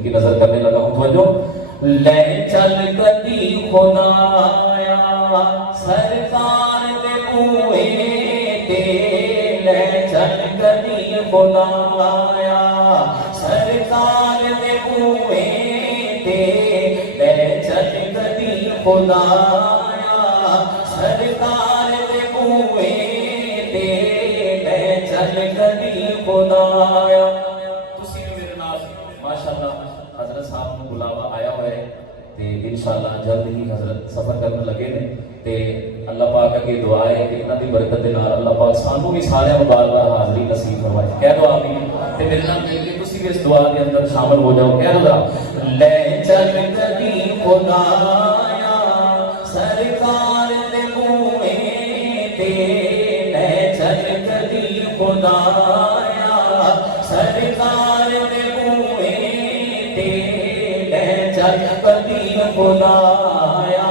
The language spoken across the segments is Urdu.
ان کی نظر کرنے لگا ہوں. توجہ. لے چل کدی خدایا سرکار دے بوئے تے، لے چل کدی خدایا سرکار دے بوئے تے، لے چل کدی خدایا سرکار دے بوئے تے، لے چل کدی خدایا. تسی بھی میرے نال ماشاءاللہ حضرت صاحب کو بلاوا آیا ہوا ہے تے انشاءاللہ جلد ہی حضرت سفر کرنے لگے نے تے اللہ پاک اگے دعا ہے کہ انہاں دی برکت دے نال اللہ پاک سانوں بھی سارے نوں بار بار حاضری نصیب فرمائے. کہہ دو آمین. تے میرے نال مل کے تسی بھی اس دعا دے اندر شامل ہو جاؤ. کہہ دو ذرا. لے چل کدی خدایا سرکار دے بوئے تے، لے چل کدی خدایا سرکار دے بوئے تے، لے چل کدی خدایا.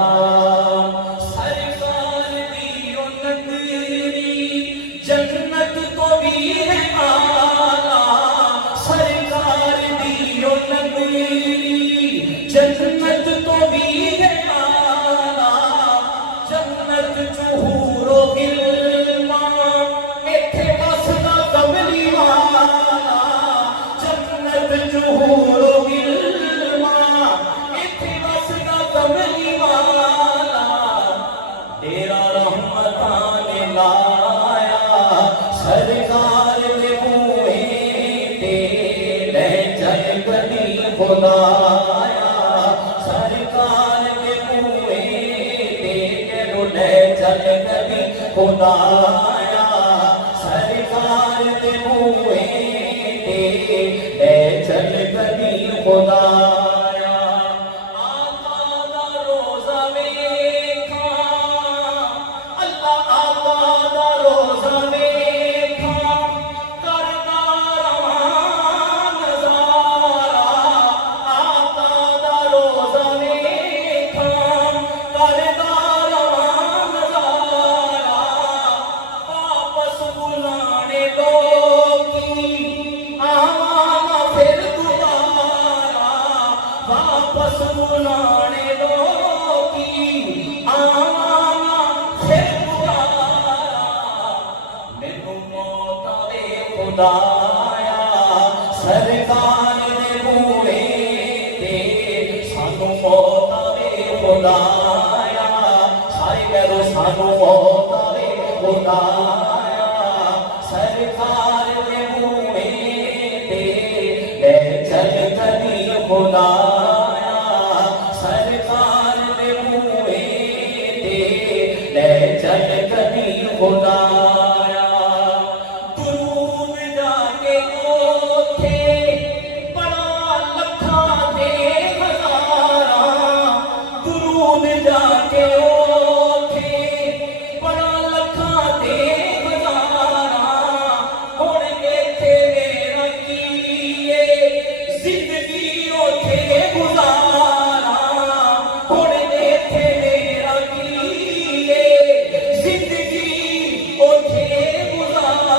سرکار دی او نگری جنت تو بھی ہے اعلیٰ، سرکار دی او نگری جنت تو بھی ہے اعلیٰ، جنت چہور و غلمان ایتھے وسدا کملی والا، جنت چہور و غلمان ایتھے وسدا کملی والا، ڈیرا رحمتاں نے لایا سرکار دے بوئے تے، لے چل کدی خدایا سرکار دے بوئے تے، لے چل کدی خدایا سرکار دے بوئے تے، لے چل کدی خدایا. آقا دا روزہ ویکھاں اللہ، آقا دا روزہ ویکھاں کردا رواں نظارہ، آقا دا روزہ ویکھاں کردا رواں نظارہ، واپس بلانے لوگی آواں نہ پھر دوبارہ، واپس بلانے لوگی آواں نہ پھر دوبارہ. مینوں موت آوے خدایا سرکار دے بوئے تے، سانوں موت آوے خدایا، سارے کہہ دو سانوں موت آوے خدایا سرکار دے بوئے تے، لے چل کدی خدایا سرکار دے بوئے تے، لے چل کدی خدایا. درود جا کے اوتھے پڑھا لکھاں دے ہزاراں، درود جا کے اوتھے پڑھا لکھاں دے ہزاراں، ہن ایتھے میرا کی اے زندگی اوتھے گزاراں، ہن ایتھے میرا کی اے زندگی اوتھے گزاراں،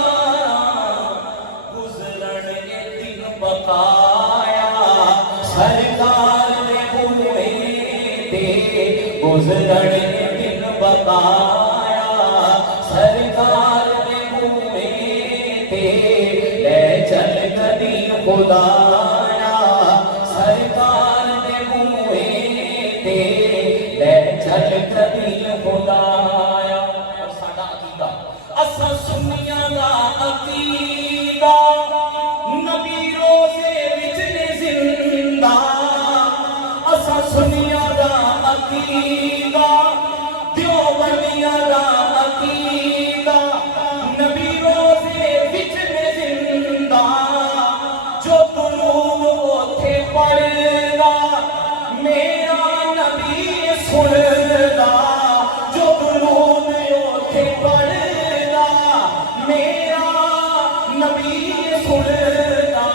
گزرن کے دن بقایا سرکار دے بوئے تے، گزرن کے دن بقایا سرکار دے بوئے تے، لے چل کدی خدایا سرکار دے بوئے تے، لے چل کدی خدایا. اور ساڈا عقیدہ اساں سنیاں دا عقیدہ نبی روزے وچ نے زندہ، اساں سنیاں دا عقیدہ دیوبندیاں دا عقیدہ نبی روزے وچ نے زندہ، جو درود اوتھے پڑھدا میرا نبی سندا، جو درود اوتھے پڑھدا میرا نبی سندا،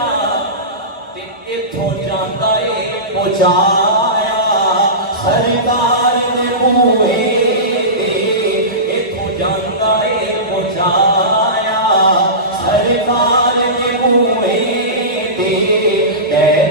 تے ایتھوں جاندا اے پہنچایا سرکار دے بوئے تے، ایتھوں جاندا اے پہنچایا سرکار دے بوئے تے، لے